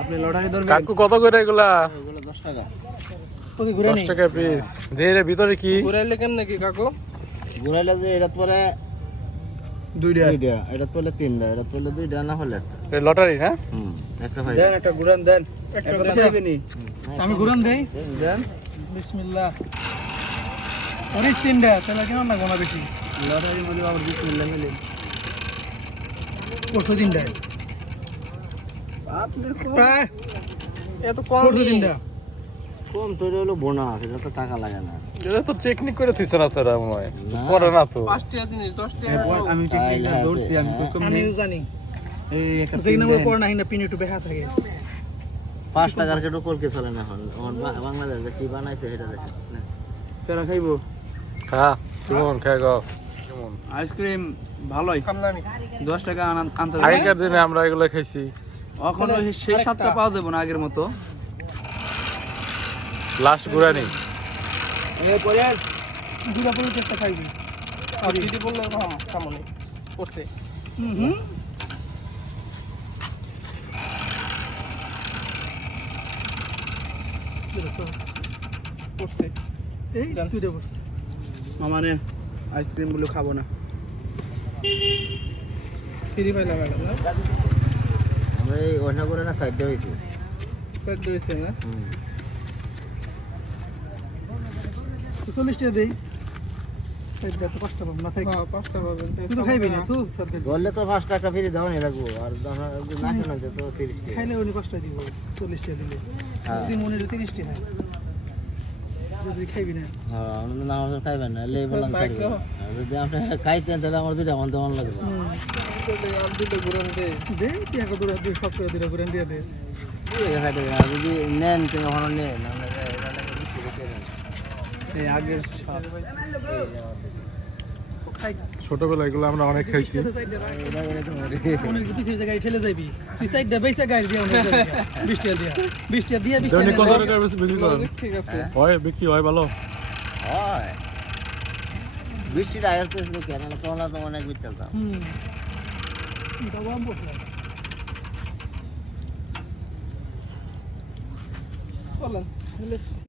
আপনি লটারি ধরবেন। কাকু কত করে এগুলা? এগুলো 10 টাকা। 10 টাকা পিস। ধীরে ভিতরে কি? ঘুরাইলে কেমনে কি কাকু? ঘুরাইলে যে এটা পরে দুইটা, এটা পরে তিনটা, এটা পরে দুইটা না হলে একটা। লটারি না? একটা ভাই দেন একটা ঘুরান দেন। একটা দিবেনি। আমি ঘুরান দেই। দেন। বিসমিল্লাহ। অনেক তিনটা তাহলে কেন না গোনা বেশি। লটারির মধ্যে আবার বিসমিল্লাহ মিলে। পরশু তিনটা। আপনি প্রায় এত কম পরশু তিনটা। কম তো এটা হলো বোনাস, এটা তো টাকা লাগে না। এটা তো টেকনিক করে থইছ না তোরা মনে হয়। পরে না তো। 5 টাকা জিনিস 10 টাকা। আমি টেকনিকটা ধরছি আমি তো আমিও জানি এই একটা যেই নাম্বার পড় না হিনা পিন একটু বেহা থাকে 5 টাকার কেটো কলকে চলে না এখন। আমার বাংলাদেশে কি বানাইছে এটা দেখেন। কেরা খাইবো? খা কেমন খাই গো কেমন? আইসক্রিম ভালোই। 10 টাকা আনতে আগেকার দিনে আমরা এগুলো খাইছি। এখন সেই স্বাদটা পাওয়া যাবে না আগের মতো। লাস্ট ঘুরানি। এরপরে দুটা পরে চেষ্টা খাইবি আর দিদি বললে সামনে করতে। হুম করতে। এই দুইটা পড়ছে মামা নেন আইসক্রিম গুলো খাবো না। ফ্রি পাইলাম ম্যাডাম না? আমরা এই অন্য করে না সাইডে হইছে। পেট দিয়েছে না? 40 টাকা দেই সাইডটা তো 5 টাকা না থাকে হ্যাঁ 5 টাকা পাবেন। তুই তো খাইবি না তুই ধরলে তো 5 টাকা ফ্রি দাও নি লাগবো, আর না কেন তো 30 টাকা। খাইলে উনি 5 টাকা দিব 40 টাকা দিলে তুই মনে 30 টাকা যদি খাইবি না হ্যাঁ আমরা না আমরা খাইবেন না লে বললাম খাইবে। যদি আপনি খাইতেন তাহলে আমার দুইটা মন তেমন লাগবে। আর দুটো ঘুরান দে। দে তুই একটা দূরে দুই সব করে দিলে ঘুরে দিয়ে দে যদি নেন তুমি ওখানে নেন, আমরা এটা লাগে বিক্রি করতে দেন। এই আগের স্বাদ। ছোটবেলা এগুলো আমরা অনেক খাইছি। এটা এটা তো মরে। অনেক পিছিয়ে গাড়ি ঠেলে যাবি তুই সাইডটা বেসা গাড়ি দিয়ে 20 টাকা দিয়া 20 টাকা দিয়া 20 জনি কত টাকা টাকা বেশি বিক্রি করেন? ঠিক আছে। হয় বিক্রি হয় ভালো। হয় বৃষ্টিটা আসতেছিল কেন তোমরা তো অনেক বিট চলতাম। দাও আম বসে বলেন।